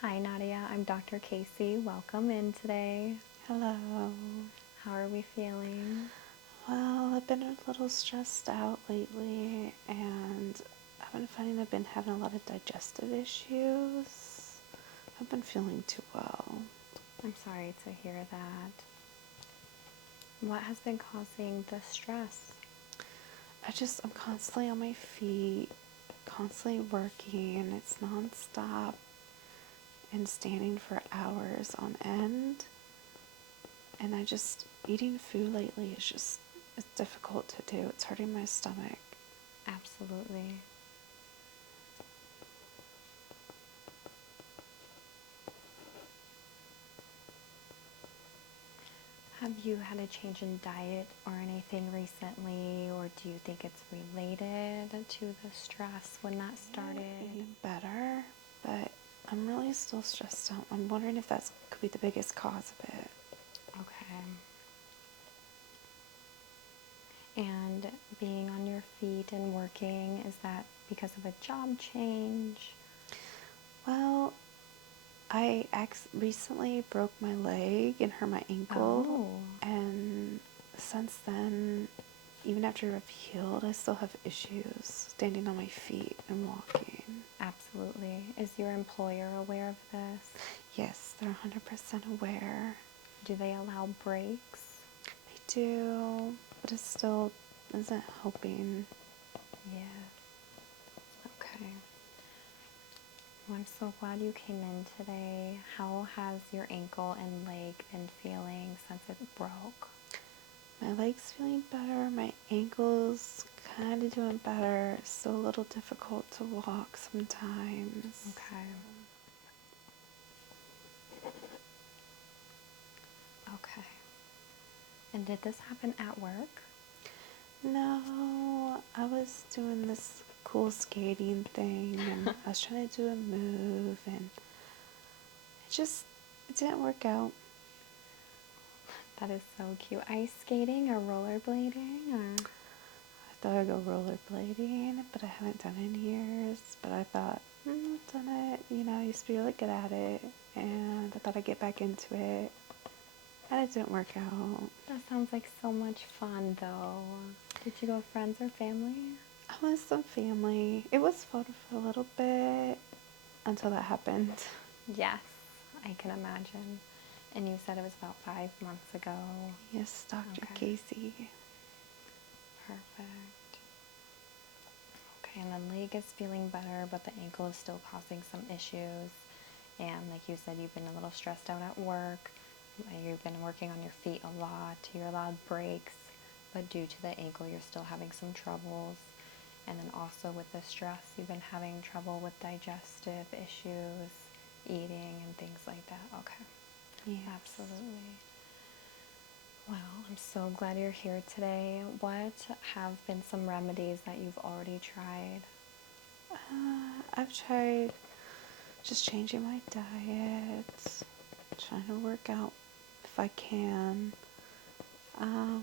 Hi Nadia, I'm Dr. Casey. Welcome in today. Hello. How are we feeling? Well, I've been a little stressed out lately, and I've been finding I've been having a lot of digestive issues. I've been feeling too well. I'm sorry to hear that. What has been causing the stress? I'm constantly on my feet, constantly working, and it's nonstop and standing for hours on end. And eating food lately it's difficult to do. It's hurting my stomach. Absolutely. Have you had a change in diet or anything recently, or do you think it's related to the stress when that started? Eating better, but I'm really still stressed out. I'm wondering if that could be the biggest cause of it. Okay. And being on your feet and working, is that because of a job change? Well, recently broke my leg and hurt my ankle, Oh. and since then, even after I've healed, I still have issues standing on my feet and walking. Absolutely. Is your employer aware of this? Yes, they're 100% aware. Do they allow breaks? They do, but it still isn't helping. Yes. Okay. Well, I'm so glad you came in today. How has your ankle and leg been feeling since it broke? My leg's feeling better. My ankle's kind of doing better. It's still a little difficult to walk sometimes. Okay. Okay. And did this happen at work? No, I was doing this cool skating thing and I was trying to do a move and it didn't work out. That is so cute. Ice skating or rollerblading or? I thought I'd go rollerblading, but I haven't done it in years. But I thought, I've done it. I used to be really good at it and I thought I'd get back into it. And it didn't work out. That sounds like so much fun though. Did you go with friends or family? I was some family. It was fun for a little bit until that happened. Yes, I can imagine. And you said it was about 5 months ago. Yes, Dr. Okay. Casey. Perfect. Okay, and the leg is feeling better, but the ankle is still causing some issues. And like you said, you've been a little stressed out at work. You've been working on your feet a lot. You're allowed breaks, but due to the ankle, you're still having some troubles. And then also with the stress, you've been having trouble with digestive issues, eating, and things like that. Okay. Yes. Absolutely. Well, I'm so glad you're here today. What have been some remedies that you've already tried? I've tried just changing my diet, trying to work out if I can. I'm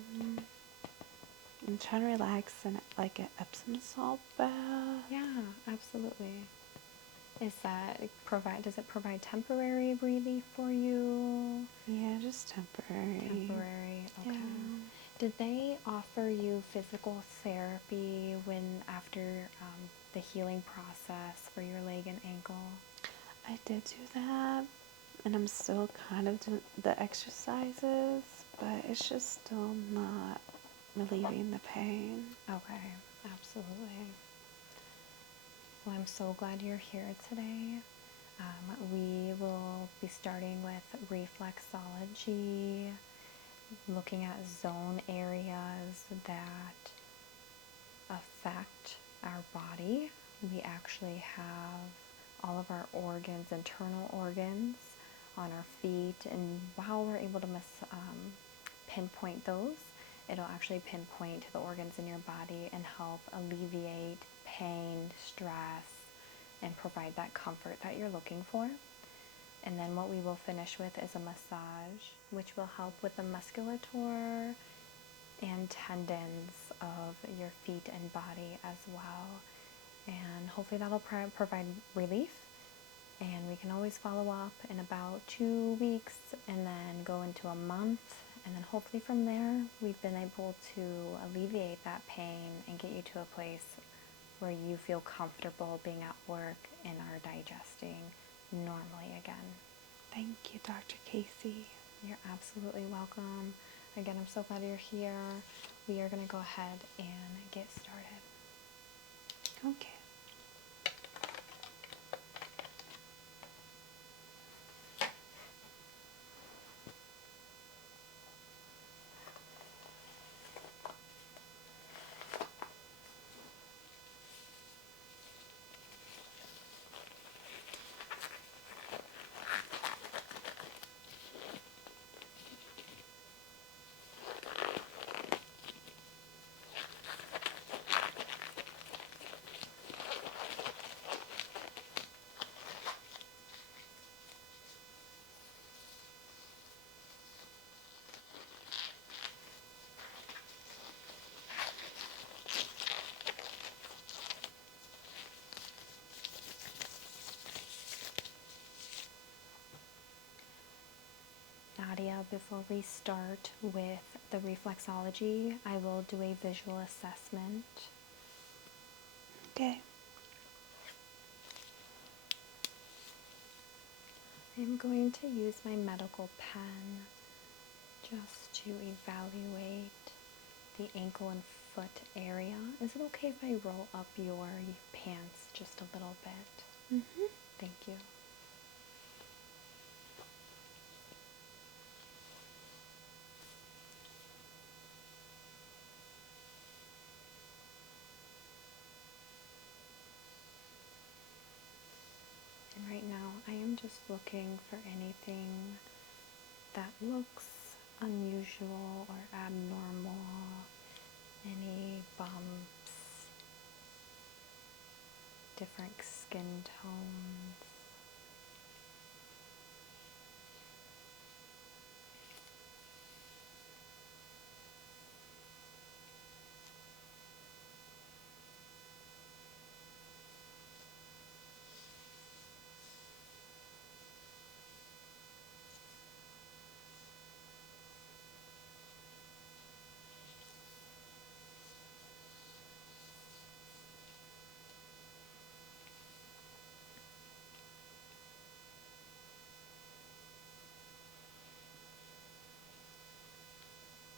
trying to relax in like an Epsom salt bath. Yeah, absolutely. Does it provide temporary relief for you? Yeah, just temporary. Temporary, okay. Yeah. Did they offer you physical therapy after the healing process for your leg and ankle? I did do that, and I'm still kind of doing the exercises, but it's just still not relieving the pain. Okay, absolutely. Well, I'm so glad you're here today. We will be starting with reflexology, looking at zone areas that affect our body. We actually have all of our organs, internal organs, on our feet, and while we're able to pinpoint those, it'll actually pinpoint the organs in your body and help alleviate pain, stress, and provide that comfort that you're looking for. And then what we will finish with is a massage, which will help with the musculature and tendons of your feet and body as well. And hopefully that'll provide relief And we can always follow up in about 2 weeks and then go into a month. And then hopefully from there, we've been able to alleviate that pain and get you to a place where you feel comfortable being at work and are digesting normally again. Thank you, Dr. Casey. You're absolutely welcome. Again, I'm so glad you're here. We are going to go ahead and get started. Okay. Nadia, before we start with the reflexology, I will do a visual assessment. Okay. I'm going to use my medical pen just to evaluate the ankle and foot area. Is it okay if I roll up your pants just a little bit? Mm-hmm. Thank you. And right now, I am just looking for anything that looks unusual or abnormal, any bumps, different skin tones.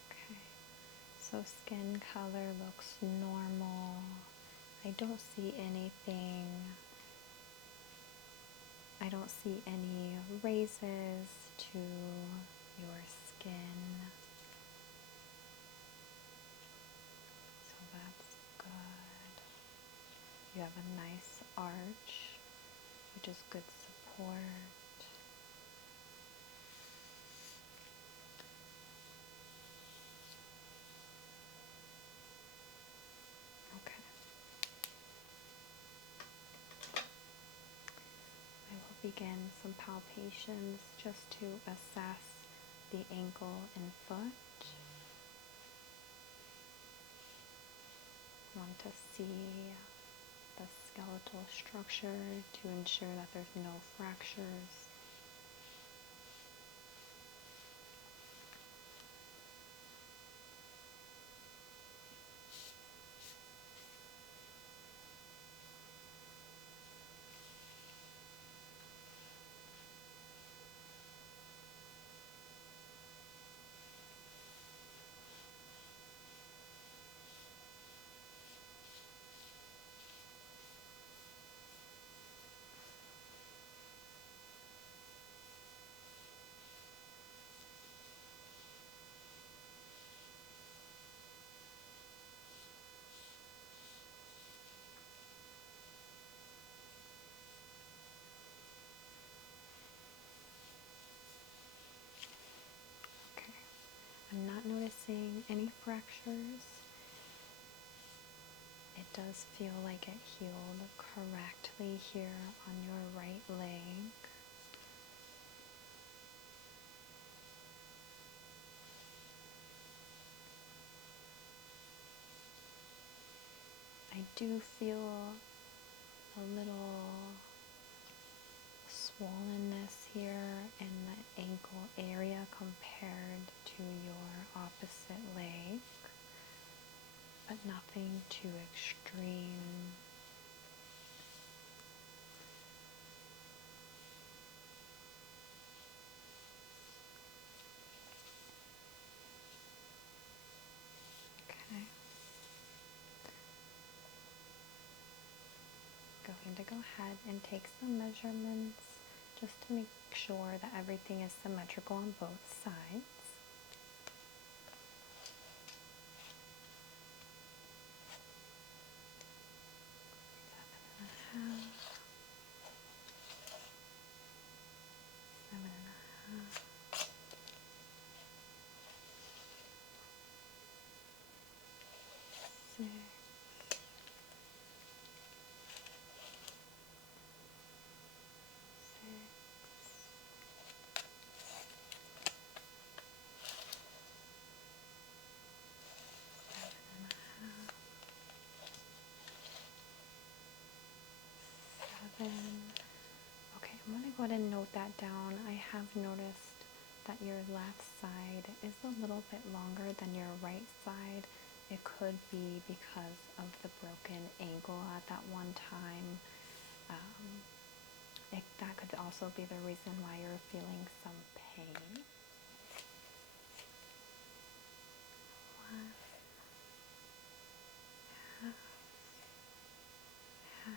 Okay, so skin color looks normal. I don't see anything. I don't see any raises to your skin. So that's good. You have a nice arch, which is good support. Okay. I will begin some palpations just to assess the ankle and foot. Want to see the skeletal structure to ensure that there's no fractures. Okay. I'm not noticing any fractures. It does feel like it healed correctly here on your right leg. I do feel a little swollenness here in the ankle area compared to your opposite leg, but nothing too extreme. Okay. Going to go ahead and take some measurements just to make sure that everything is symmetrical on both sides. 7.5, 7.5, 6, 7. Okay, I'm going to go ahead and note that down. I have noticed that your left side is a little bit longer than your right side. It could be because of the broken ankle at that one time. That could also be the reason why you're feeling some pain. 1, half, half,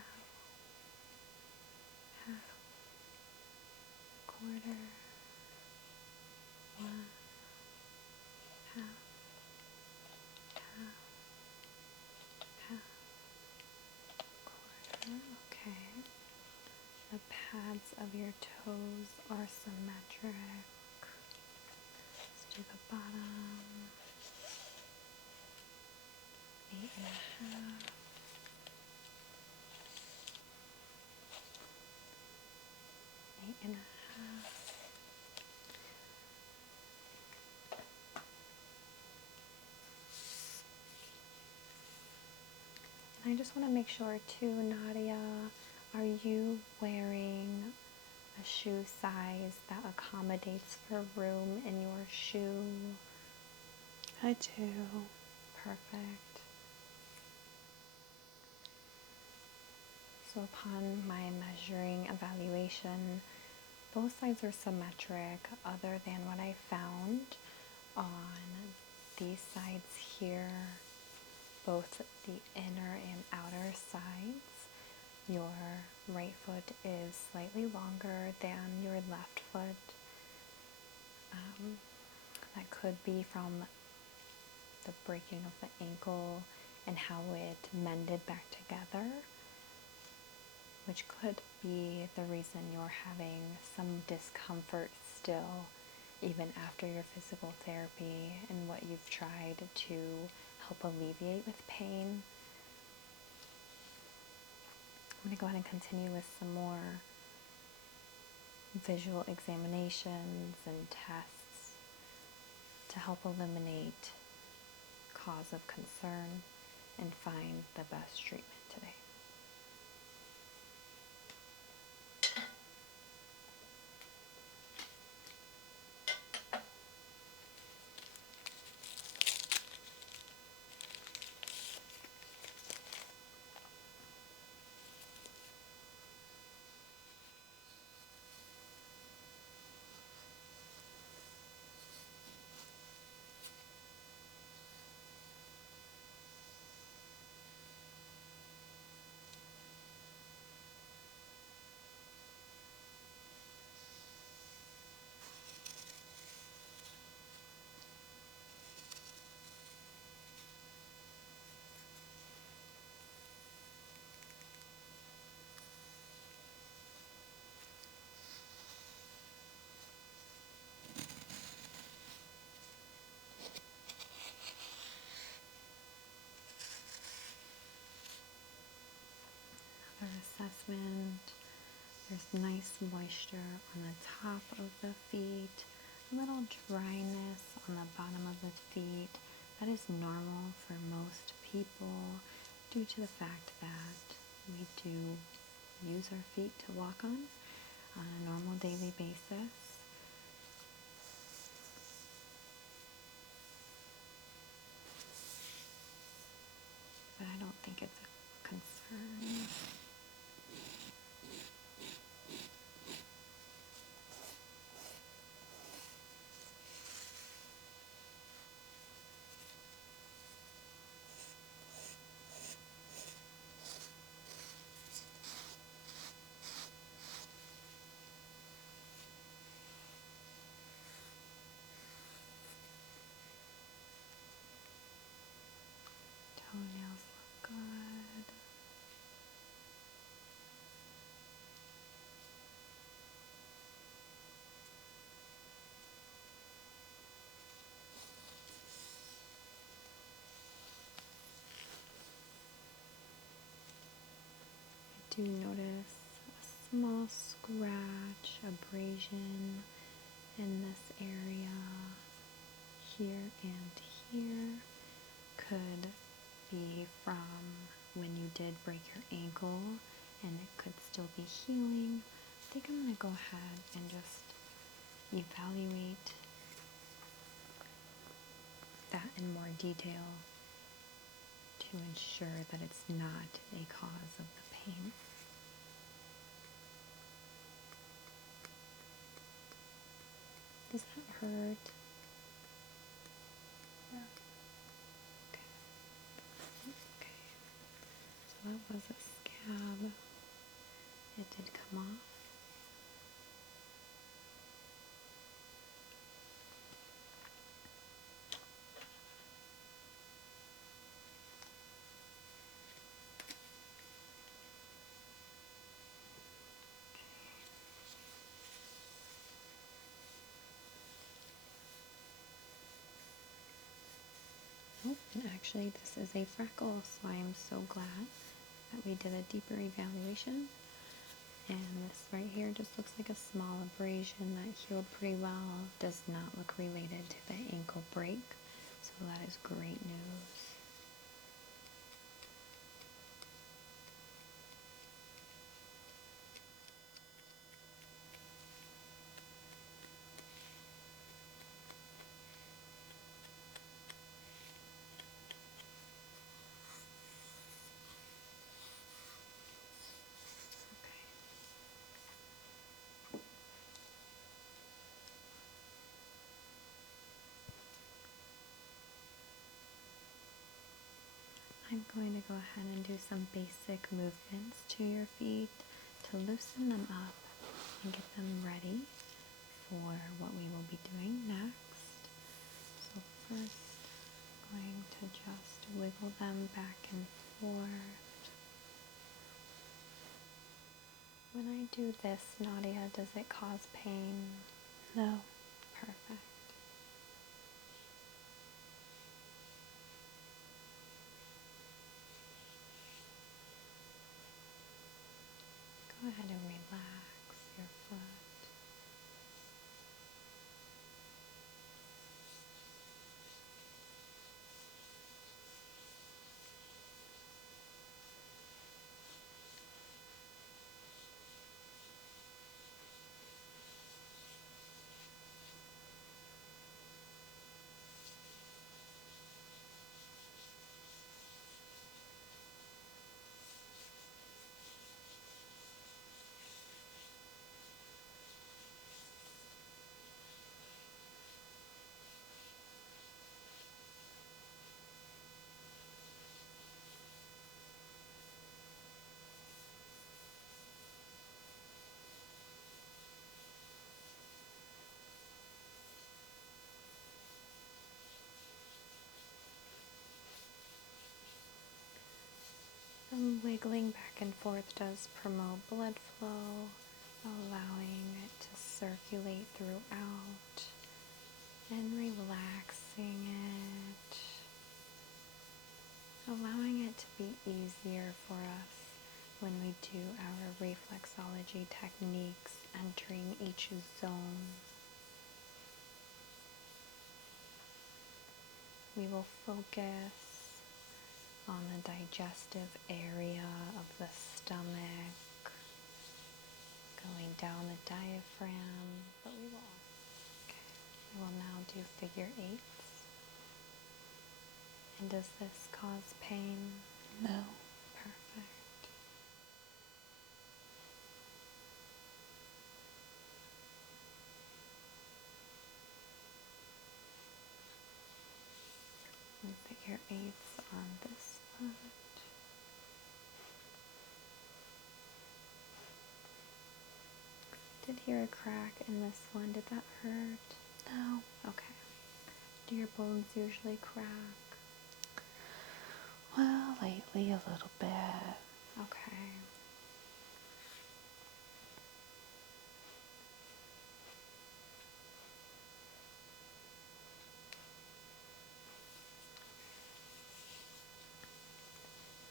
half, quarter, 1, half, half, half, quarter. Okay. The pads of your toes are symmetric. Let's do the bottom. 8.5. 8.5. And I just want to make sure too, Nadia, are you wearing a shoe size that accommodates for room in your shoe? I do. Perfect. So upon my measuring evaluation, both sides are symmetric other than what I found on these sides here, both the inner and outer sides. Your right foot is slightly longer than your left foot. That could be from the breaking of the ankle and how it mended back together, which could be the reason you're having some discomfort still, even after your physical therapy and what you've tried to help alleviate with pain. I'm going to go ahead and continue with some more visual examinations and tests to help eliminate cause of concern and find the best treatment today. Another assessment. There's nice moisture on the top of the feet, a little dryness on the bottom of the feet. That is normal for most people due to the fact that we do use our feet to walk on. on a normal daily basis. But I don't think it's a concern. Toenails look good. I do notice a small scratch, abrasion in this area, here and here. Could be from when you did break your ankle, and it could still be healing. I think I'm going to go ahead and just evaluate that in more detail to ensure that it's not a cause of the pain. Does that hurt? Yeah. Okay. So that was a scab. It did come off. Oh, and actually this is a freckle, so I am so glad that we did a deeper evaluation. And this right here just looks like a small abrasion that healed pretty well. Does not look related to the ankle break, so that is great news. I'm going to go ahead and do some basic movements to your feet to loosen them up and get them ready for what we will be doing next. So first, I'm going to just wiggle them back and forth. When I do this, Nadia, does it cause pain? No. Perfect. Go ahead and relax your foot. Wiggling back and forth does promote blood flow, allowing it to circulate throughout and relaxing it, allowing it to be easier for us when we do our reflexology techniques, entering each zone. We will focus on the digestive area of the stomach, going down the diaphragm, but we will. Okay. We will now do figure eights. And does this cause pain? No. Perfect. And figure eights on this foot. Did hear a crack in this one. Did that hurt? No. Okay. Do your bones usually crack? Well, lately a little bit. Okay.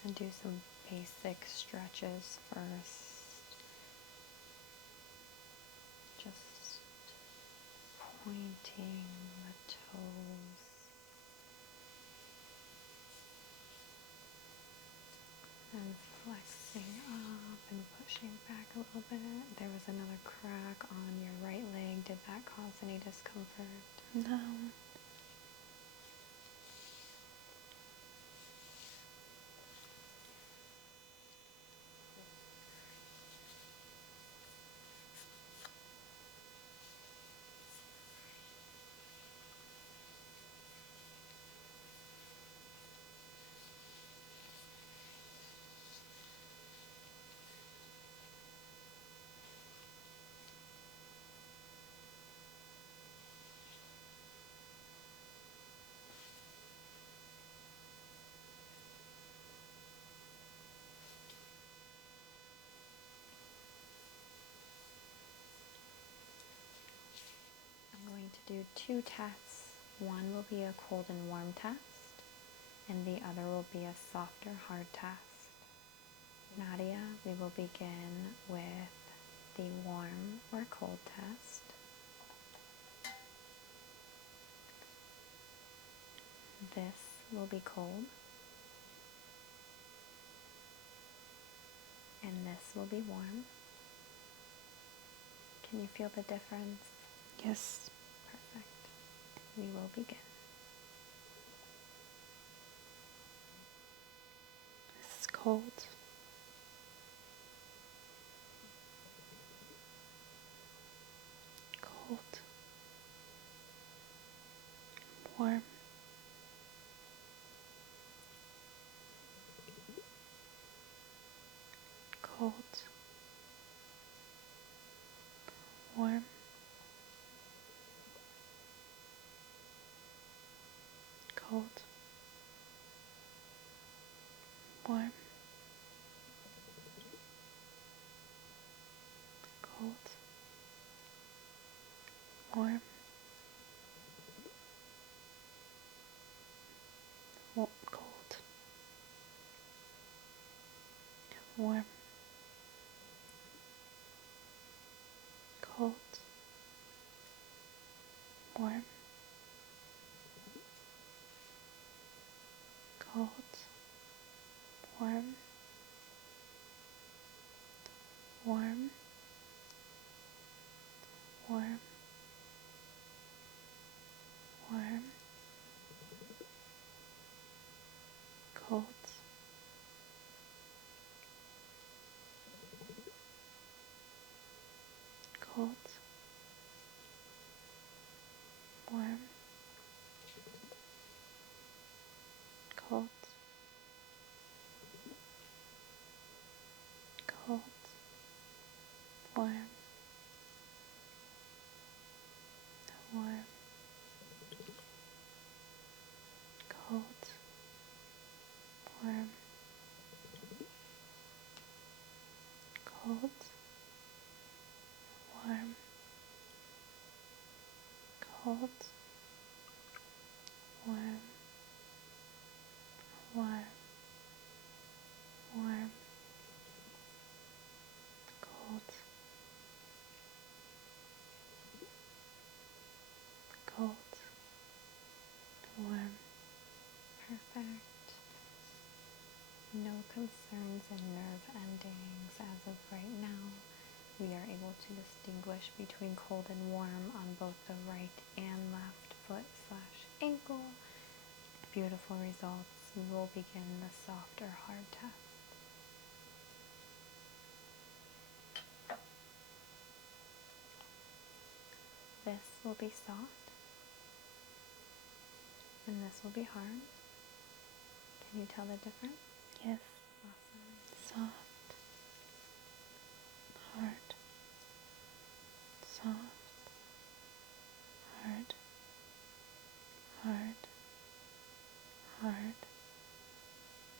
And do some basic stretches first. Just pointing the toes. And flexing up and pushing back a little bit. There was another crack on your right leg. Did that cause any discomfort? No. I'm going to do two tests. One will be a cold and warm test, and the other will be a softer hard test. Nadia, we will begin with the warm or cold test. This will be cold, and this will be warm. Can you feel the difference? Yes. Perfect. We will begin. This is cold. Cold. Warm. Cold. Warm. Cold. Warm. Cold. Warm. Cold. Warm. Cold. Warm. Cold. Warm. Warm. Warm. Warm. Cold. Cold. Warm. Cold. Cold. Warm. Warm. Cold. Warm. Cold. Warm. Cold. Warm. Warm. Warm. Cold. Cold. Warm. Perfect. No concerns in nerve endings as of right now. We are able to distinguish between cold and warm on both the right and left foot / ankle. Beautiful results. We will begin the soft or hard test. This will be soft, and this will be hard. Can you tell the difference? Yes. Awesome. Soft, hard, soft, hard, hard, hard,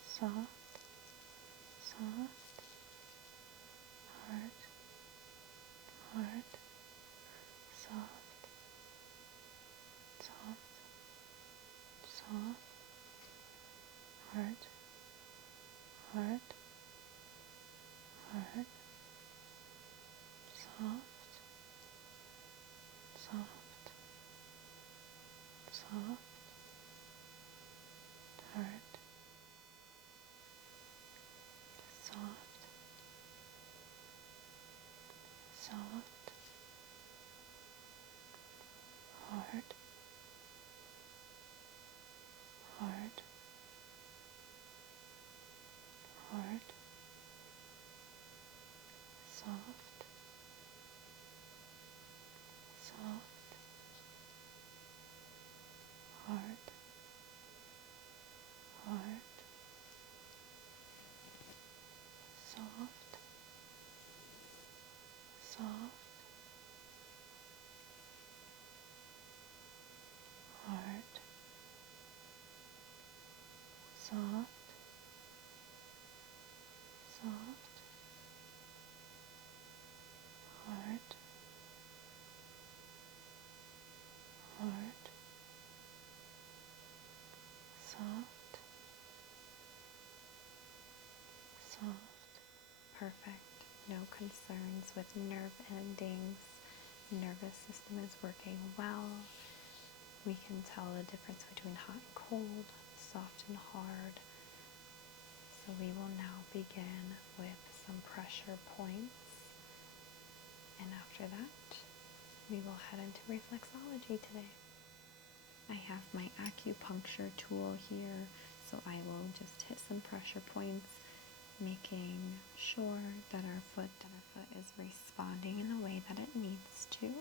soft, soft, hard, hard, soft, soft, soft, hard, hard, hard, soft, soft, soft, hard, soft, soft, hard, hard, hard, soft, soft, hard, hard, soft, soft, hard, soft, soft, hard, hard, soft, soft. Perfect. No concerns with nerve endings. Nervous system is working well. We can tell the difference between hot and cold, soft and hard. So we will now begin with some pressure points. And after that, we will head into reflexology today. I have my acupuncture tool here, so I will just hit some pressure points, making sure that our foot is responding in the way that it needs to.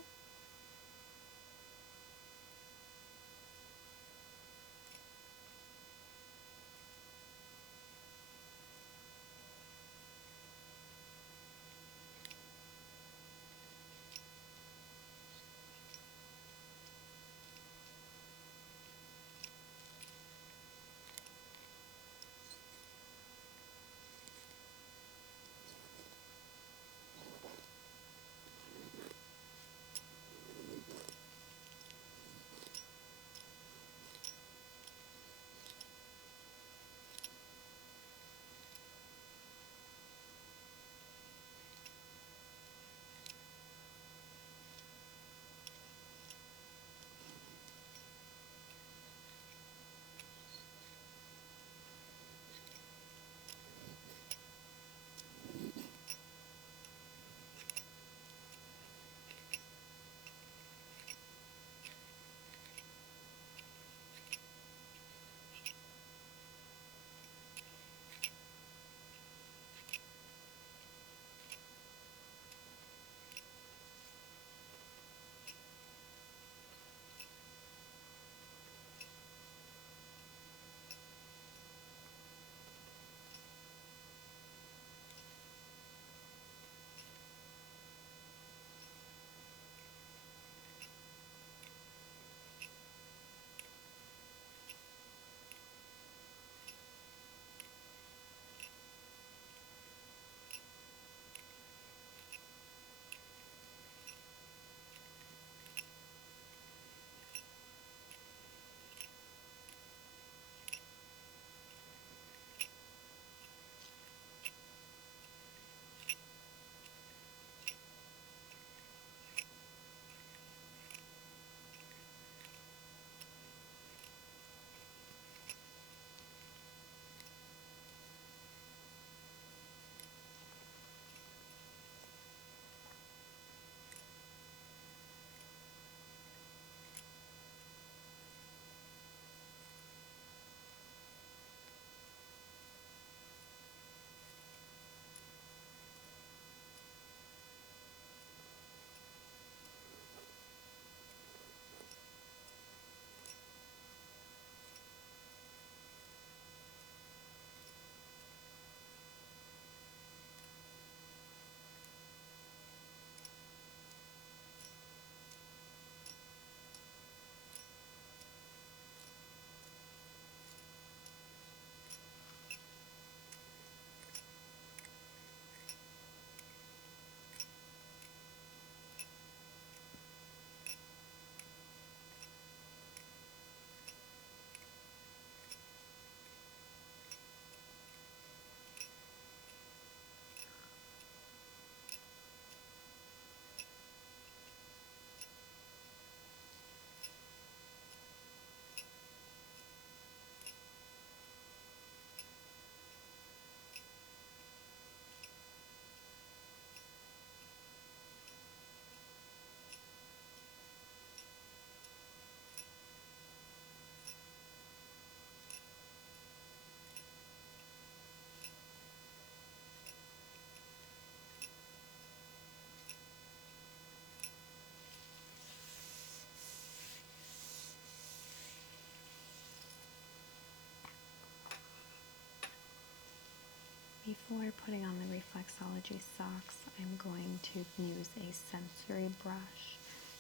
before putting on the Reflexology socks, I'm going to use a sensory brush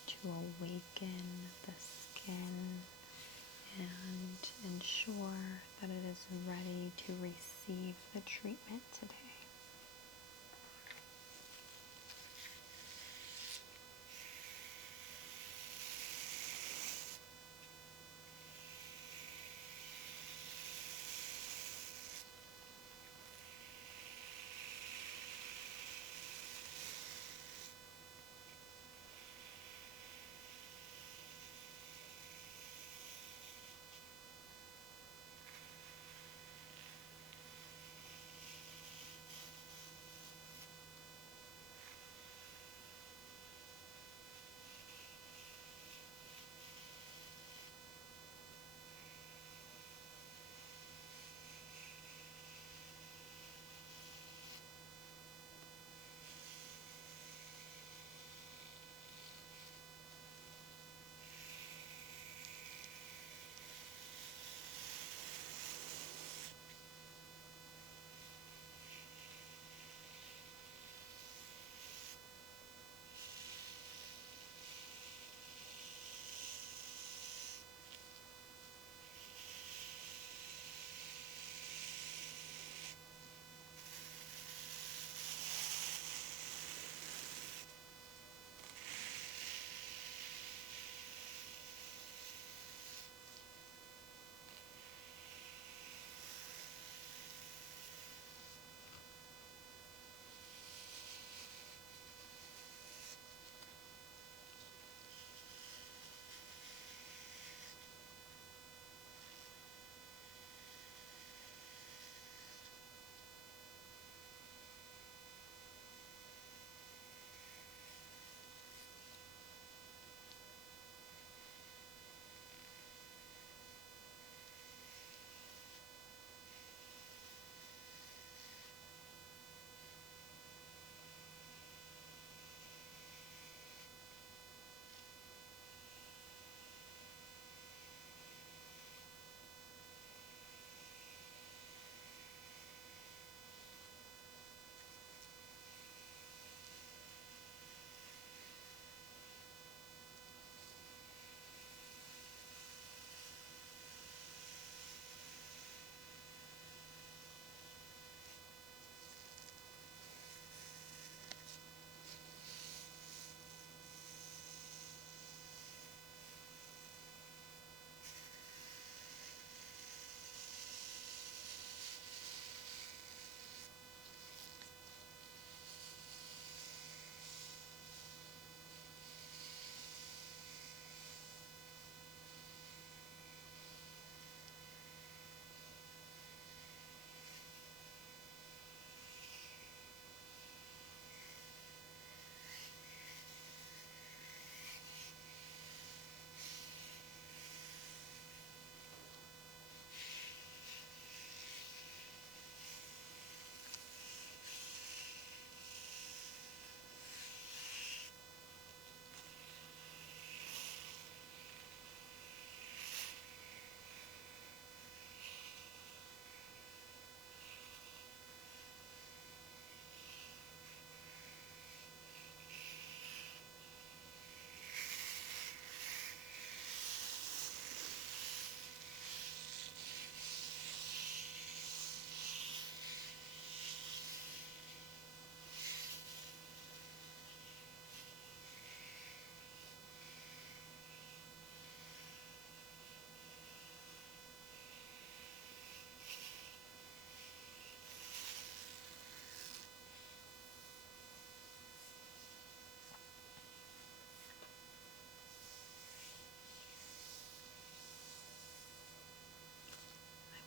to awaken the skin and ensure that it is ready to receive the treatment today.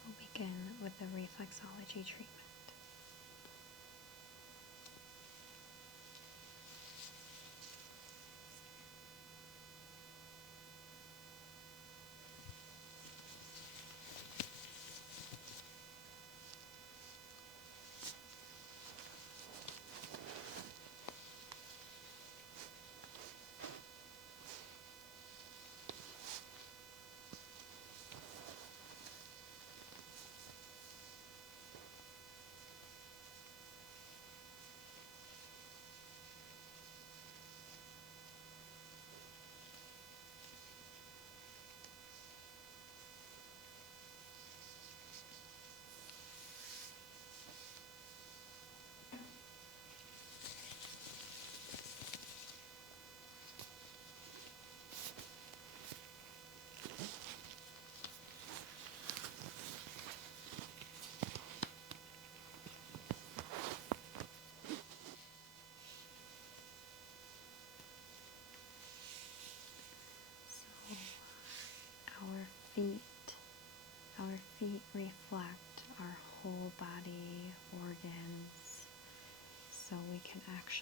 We'll begin with the reflexology treatment.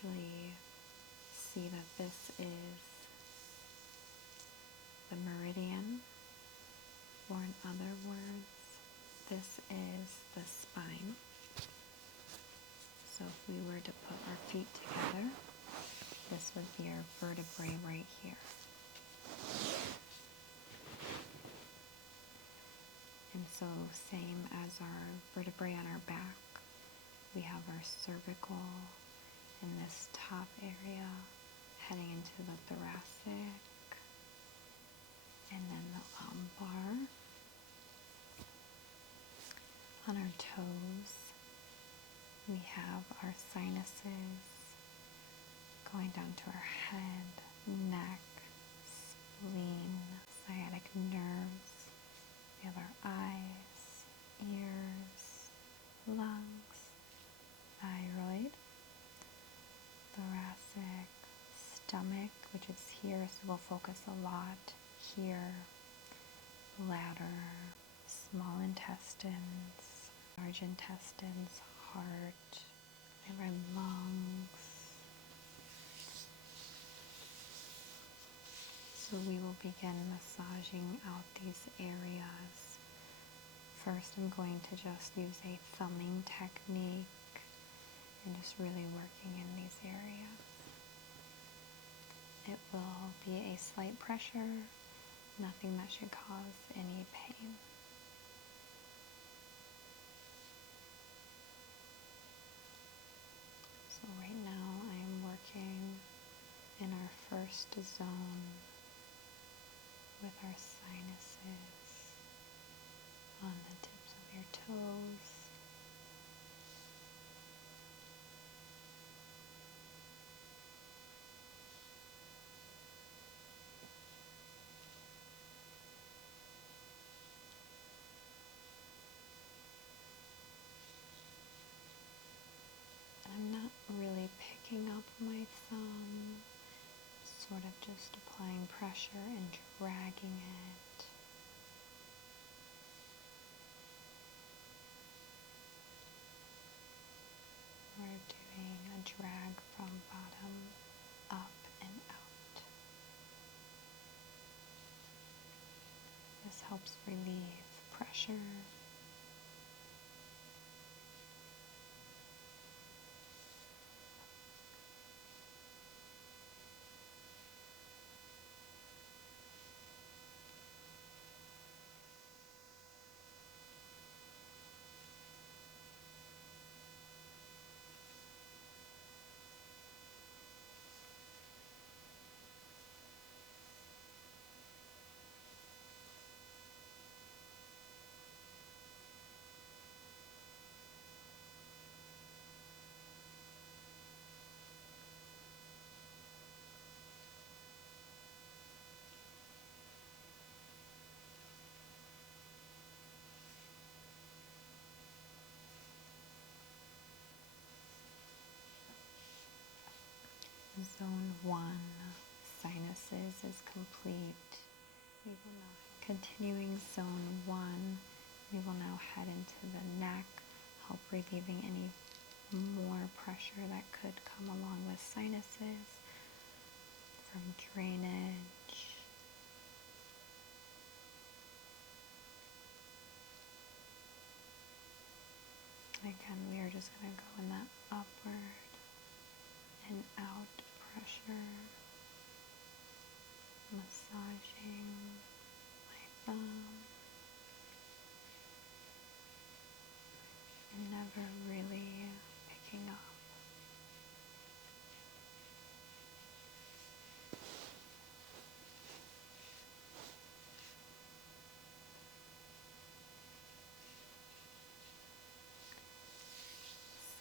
actually see that this is the meridian, or in other words, this is the spine. So if we were to put our feet together, this would be our vertebrae right here. And so same as our vertebrae on our back, we have our cervical in this top area heading into the thoracic, and then the lumbar. On our toes, we have our sinuses going down to our head, neck, spleen, sciatic nerves. We have our eyes, ears, lungs, thyroid, thoracic, stomach, which is here, so we'll focus a lot here, bladder, small intestines, large intestines, heart, we have our lungs. So we will begin massaging out these areas. First, I'm going to just use a thumbing technique and just really working in these areas. It will be a slight pressure, nothing that should cause any pain. So right now I am working in our first zone with our sinuses on the tips of your toes. I'm not really picking up my thumb, sort of just applying pressure and dragging it. We're doing a drag from bottom up and out. This helps relieve pressure. Zone 1, sinuses, is complete. We will now continuing zone 1. We will now head into the neck, help relieving any more pressure that could come along with sinuses from drainage. Again, we are just going to go in that upward and out pressure, massaging my thumb, and never really picking up.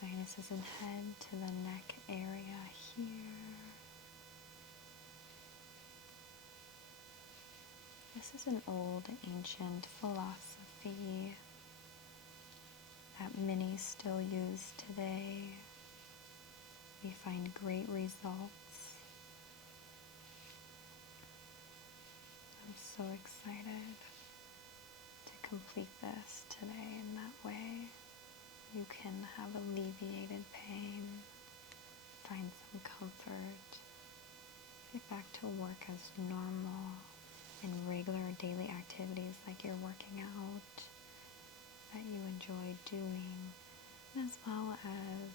Sinuses and head to the neck area here. This is an old ancient philosophy that many still use today. We find great results. I'm so excited to complete this today in that way. You can have alleviated pain find some comfort. Get back to work as normal and regular daily activities like you're working out that you enjoy doing, as well as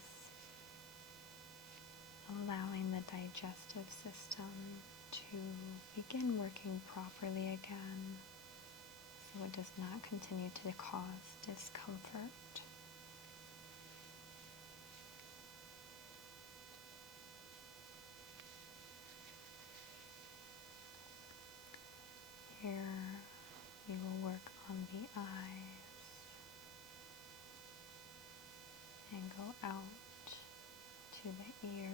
allowing the digestive system to begin working properly again so it does not continue to cause discomfort. Here we will work on the eyes and go out to the ears.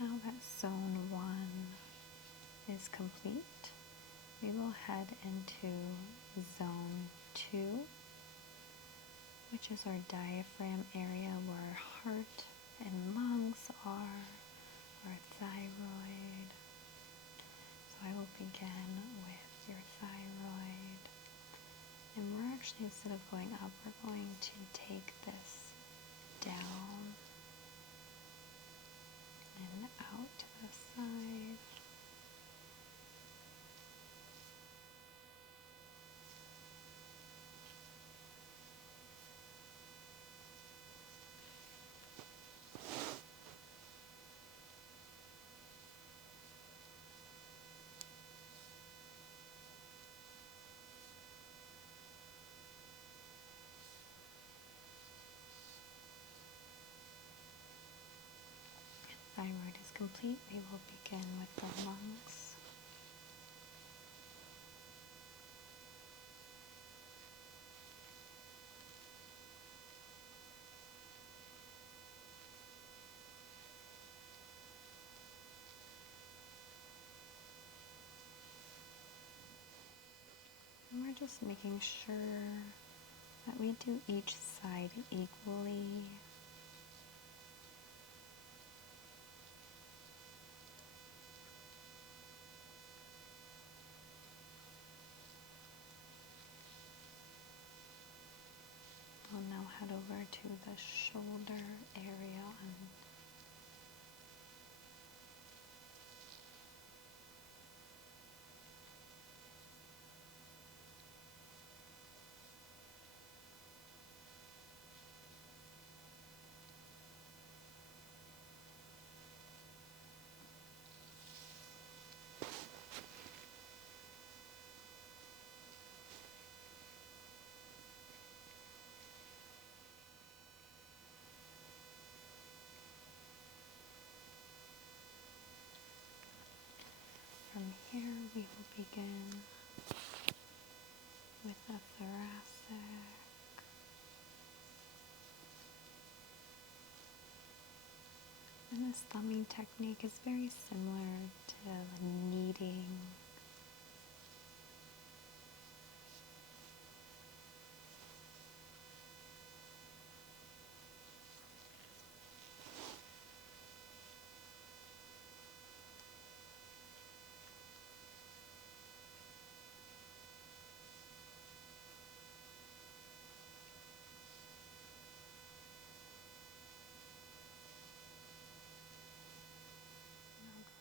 Now that zone 1 is complete, we will head into zone 2, which is our diaphragm area where our heart and lungs are, our thyroid. So I will begin with your thyroid. And we're actually, instead of going up, we're going to take this down and out to the side. Thyroid is complete. We will begin with the lungs. And we're just making sure that we do each side equally. We'll now head over to the shoulder area and from here we will begin with the thoracic. And this thumbing technique is very similar to kneading.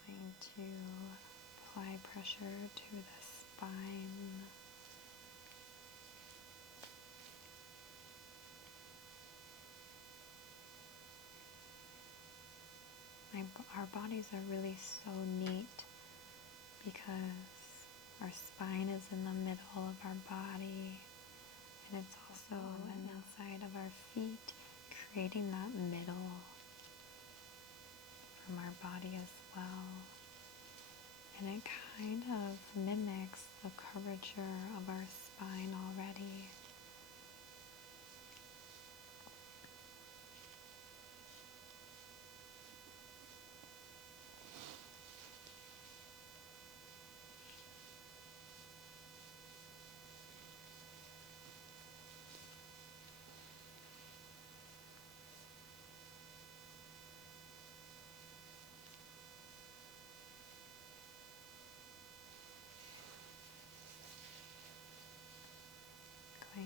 I'm going to apply pressure to the spine. Our bodies are really so neat because our spine is in the middle of our body, and it's also on the inside of our feet, creating that middle from our body as well. And it kind of mimics the curvature of our spine already.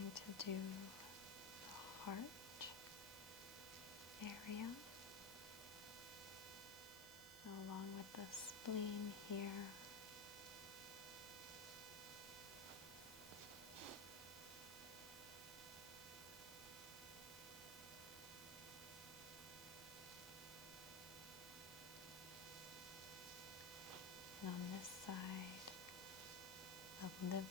going to do the heart area along with the spleen here. And on this side of liver,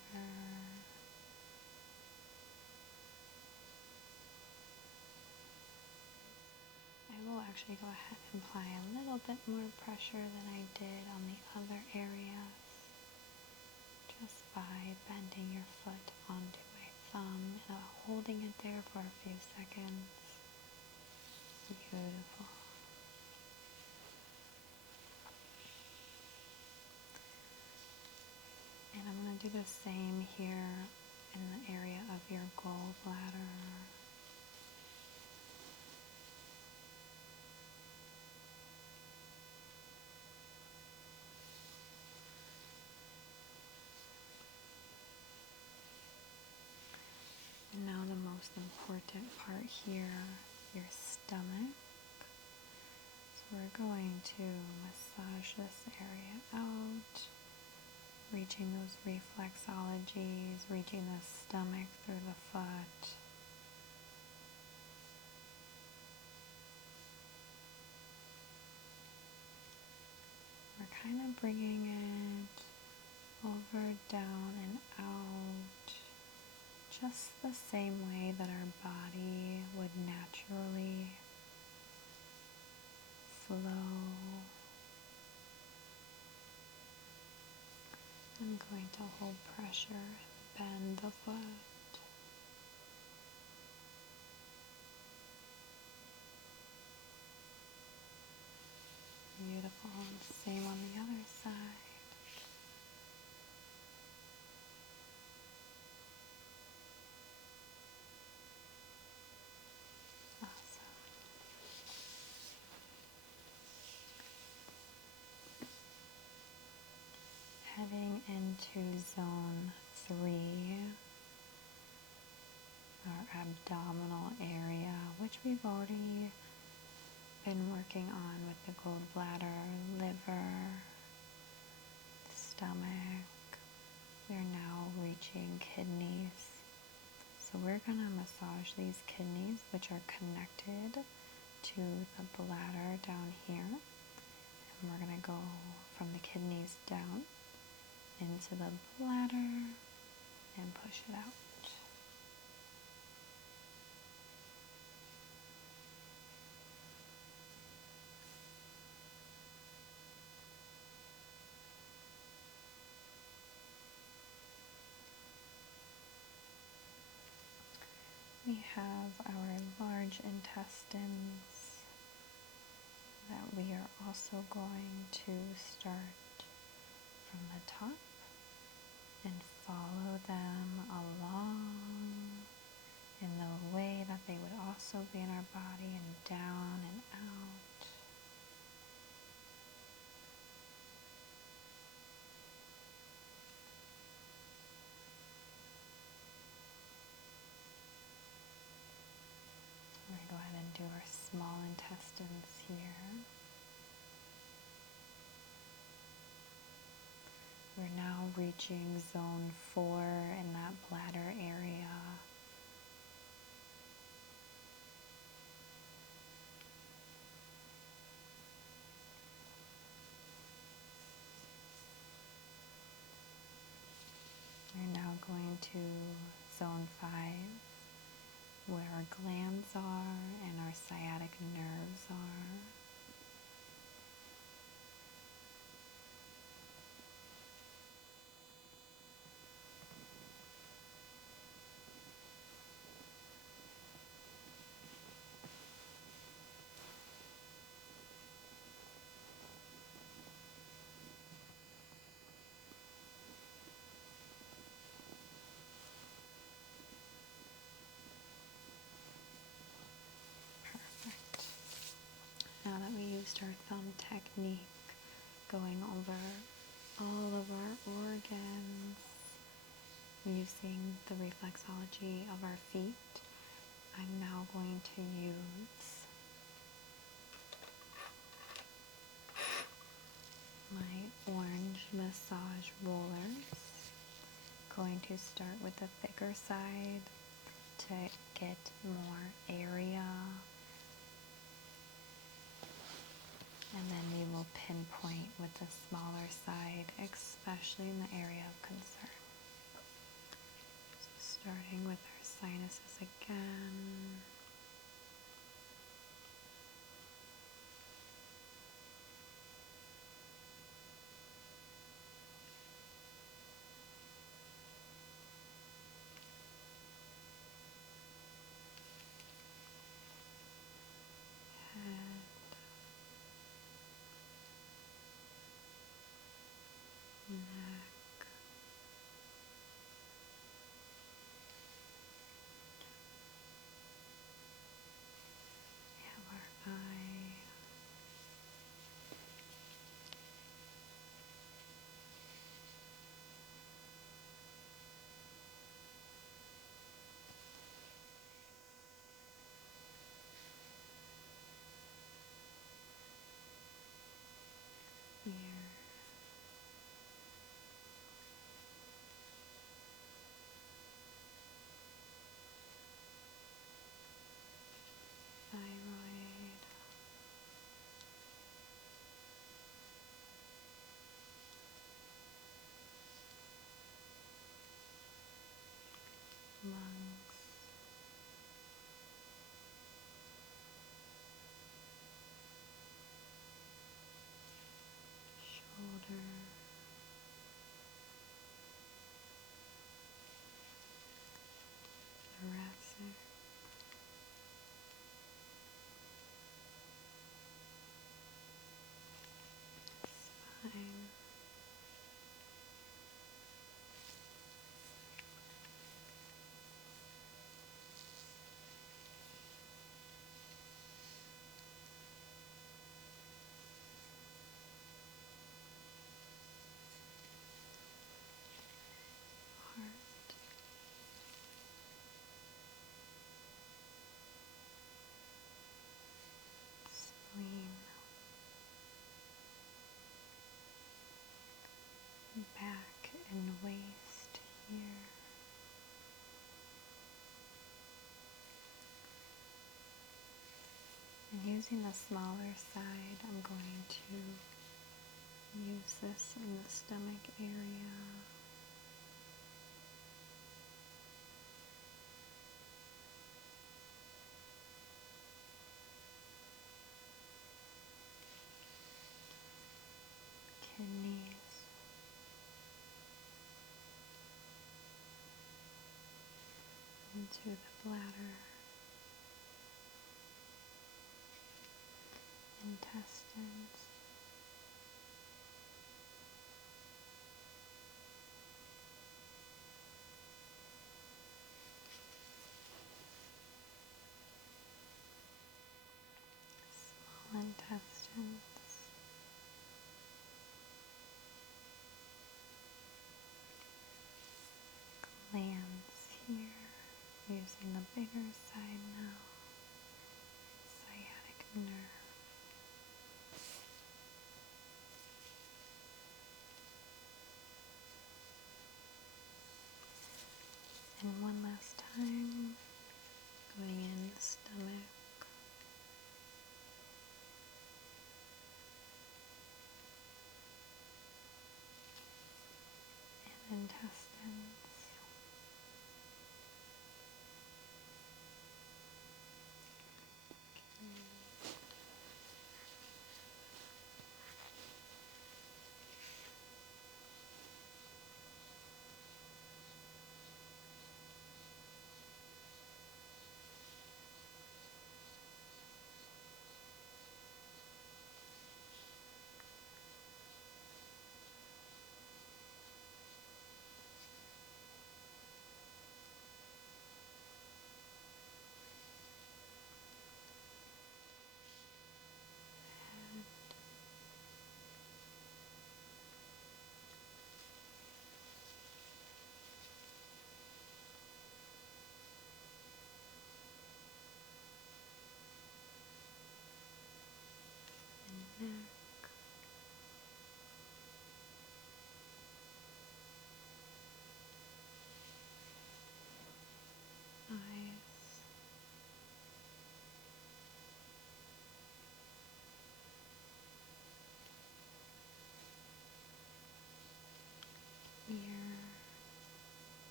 I will actually go ahead and apply a little bit more pressure than I did on the other areas, just by bending your foot onto my thumb and holding it there for a few seconds. Beautiful. And I'm going to do the same here in the area of your gallbladder. And now the most important part here, your stomach. So we're going to massage this area out, reaching those reflexologies, reaching the stomach through the foot. We're kind of bringing it over, down, and out, just the same way that our body would naturally flow. I'm going to hold pressure and bend the foot. Beautiful. Same on the other side. Awesome. Heading into zone 3, our abdominal area, which we've already been working on with the gallbladder, liver, stomach. We're now reaching kidneys. So we're going to massage these kidneys, which are connected to the bladder down here. And we're going to go from the kidneys down into the bladder and push it out. We have our large intestines that we are also going to start from the top and follow them along in the way that they would also be in our body, and down and out. We're going to go ahead and do our small intestines here. We're now reaching zone 4 in that bladder area. We're now going to zone 5, where our glands are and our sciatic nerves are. introducing the reflexology of our feet, I'm now going to use my orange massage rollers. Going to start with the thicker side to get more area, and then we will pinpoint with the smaller side, especially in the area of concern. So starting with our sinuses again. Head, neck, we have our eye, ear, thyroid, lungs, shoulder, thoracic, spine, heart, spleen, back and waist here. And using the smaller side, I'm going to use this in the stomach area. Kidneys, into the bladder, intestines, small intestines, glands here, using the bigger side now, sciatic nerve. And one last time, going in the stomach, and intestines.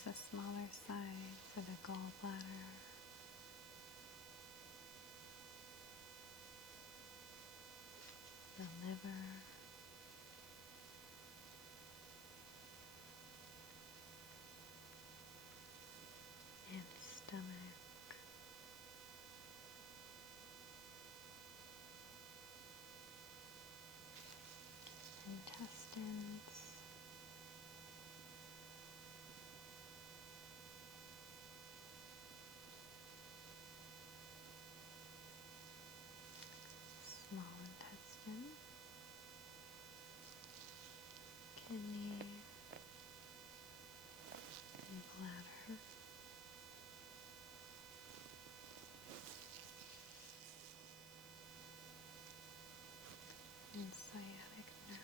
use a smaller size for the gallbladder. The liver, and stomach. Intestines, small intestine, kidney, and bladder, and sciatic nerve.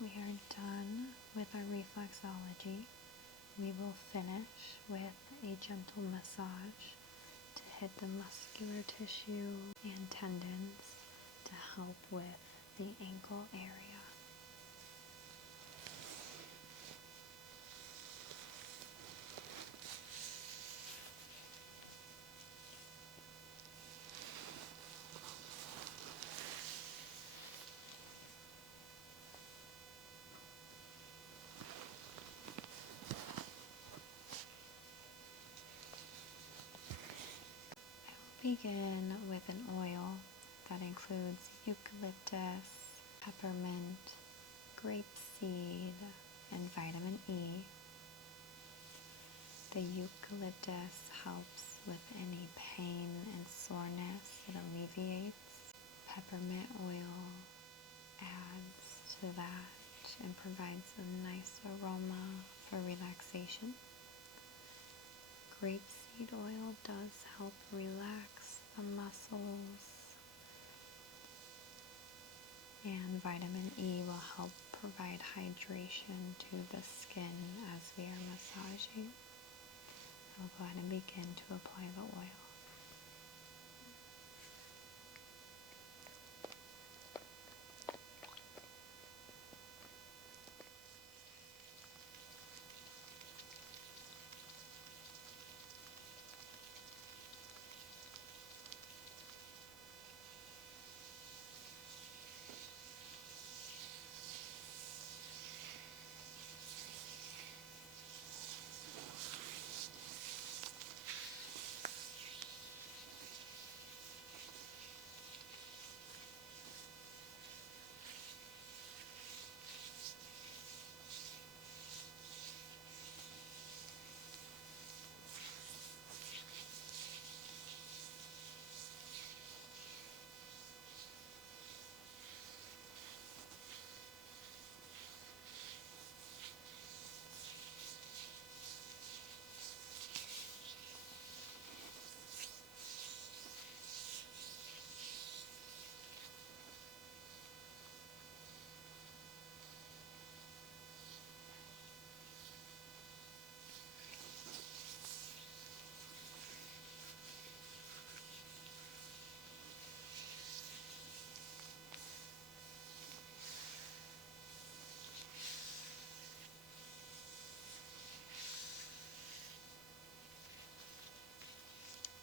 We are done with our reflexology. We will finish with a gentle massage to hit the muscular tissue and tendons to help with the ankle area. Begin with an oil that includes eucalyptus, peppermint, grapeseed, and vitamin E. The eucalyptus helps with any pain and soreness it alleviates. Peppermint oil adds to that and provides a nice aroma for relaxation. Grapeseed oil does help relax the muscles, and vitamin E will help provide hydration to the skin as we are massaging. I'll go ahead and begin to apply the oil.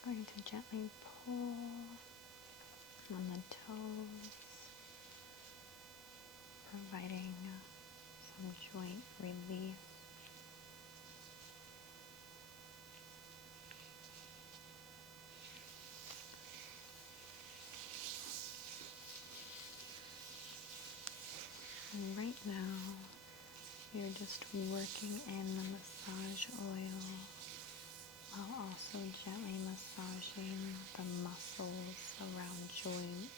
Going to gently pull on the toes, providing some joint relief. And right now, we are just working in the massage oil while also gently massaging the muscles around joints.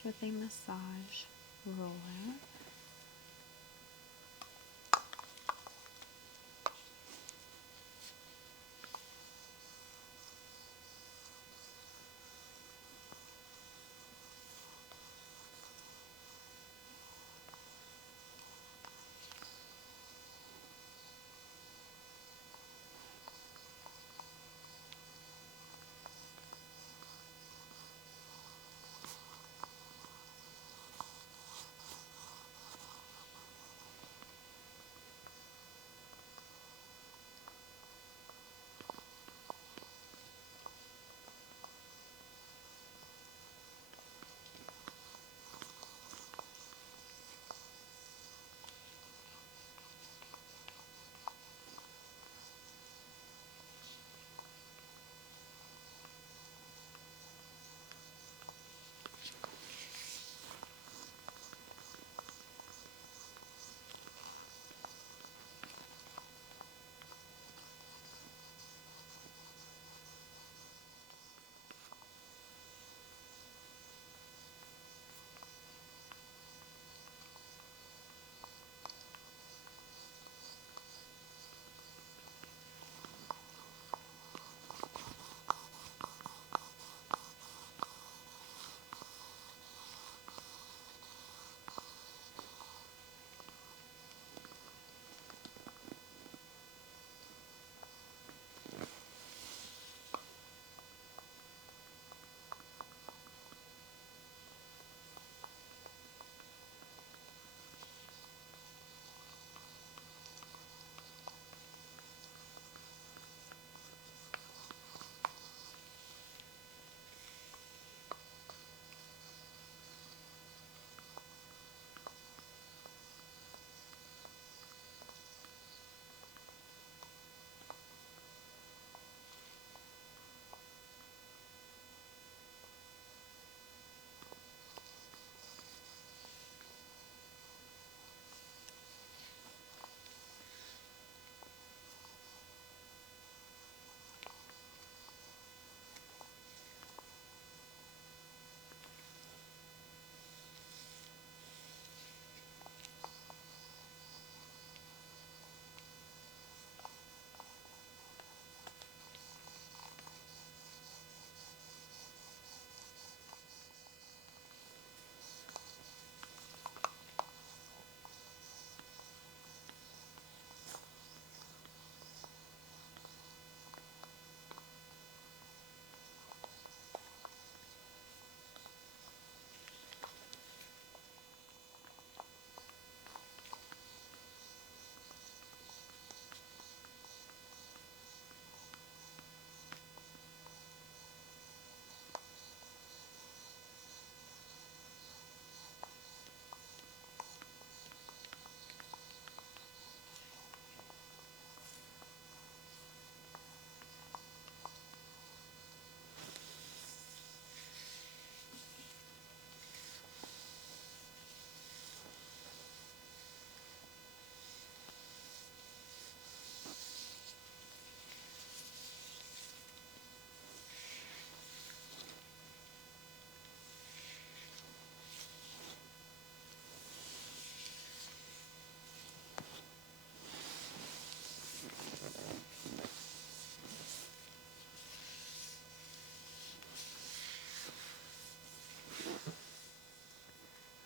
finish with a massage roller.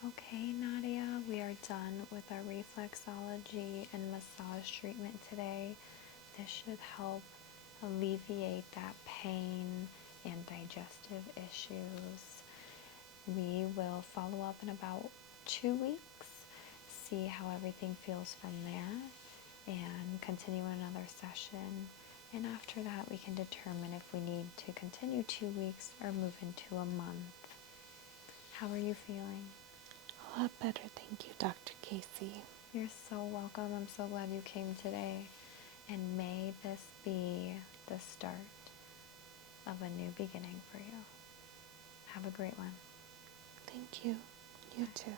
Okay, Nadia, we are done with our reflexology and massage treatment today. This should help alleviate that pain and digestive issues. We will follow up in about 2 weeks, see how everything feels from there, and continue another session. And after that, we can determine if we need to continue 2 weeks or move into a month. How are you feeling? A lot better, thank you, Dr. Casey. You're so welcome. I'm so glad you came today. And may this be the start of a new beginning for you. Have a great one. Thank you. You too.